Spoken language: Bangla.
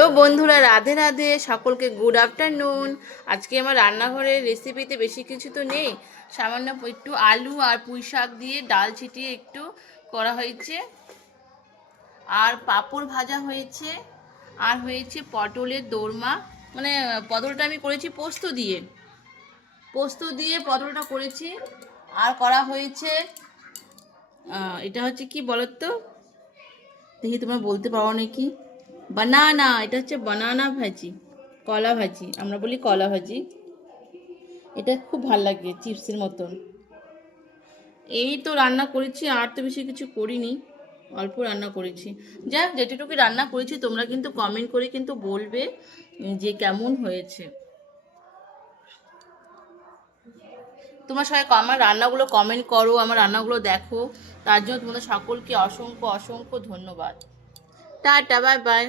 তো বন্ধুরা, রাধে রাধে, সকলকে গুড আফটারনুন। আজকে আমার রান্নাঘরের রেসিপিতে বেশি কিছু তো নেই, সামান্য একটু আলু আর পুঁই শাক দিয়ে ডাল ছিটিয়ে একটু করা হয়েছে, আর পাঁপড় ভাজা হয়েছে, আর হয়েছে পটলের দোরমা। মানে পটলটা আমি করেছি পোস্ত দিয়ে পটলটা করেছি। আর করা হয়েছে এটা হচ্ছে কি বলতো, দেখি তোমরা বলতে পারো নাকি। বানানা, এটা হচ্ছে বানানা ভাজি, কলা ভাজি, আমরা বলি কলা ভাজি। এটা খুব ভাল লাগে, চিপসের মতন। এই তো রান্না করেছি, আর তো বেশি কিছু করিনি, অল্প রান্না করেছি। যাক, যেটুকু রান্না করেছি তোমরা কিন্তু কমেন্ট করে কিন্তু বলবে যে কেমন হয়েছে। তোমরা সবাই আমার রান্নাগুলো কমেন্ট করো, আমার রান্নাগুলো দেখো, তার জন্য তোমাদের সকলকে অসংখ্য অসংখ্য ধন্যবাদ। Tata, bye bye.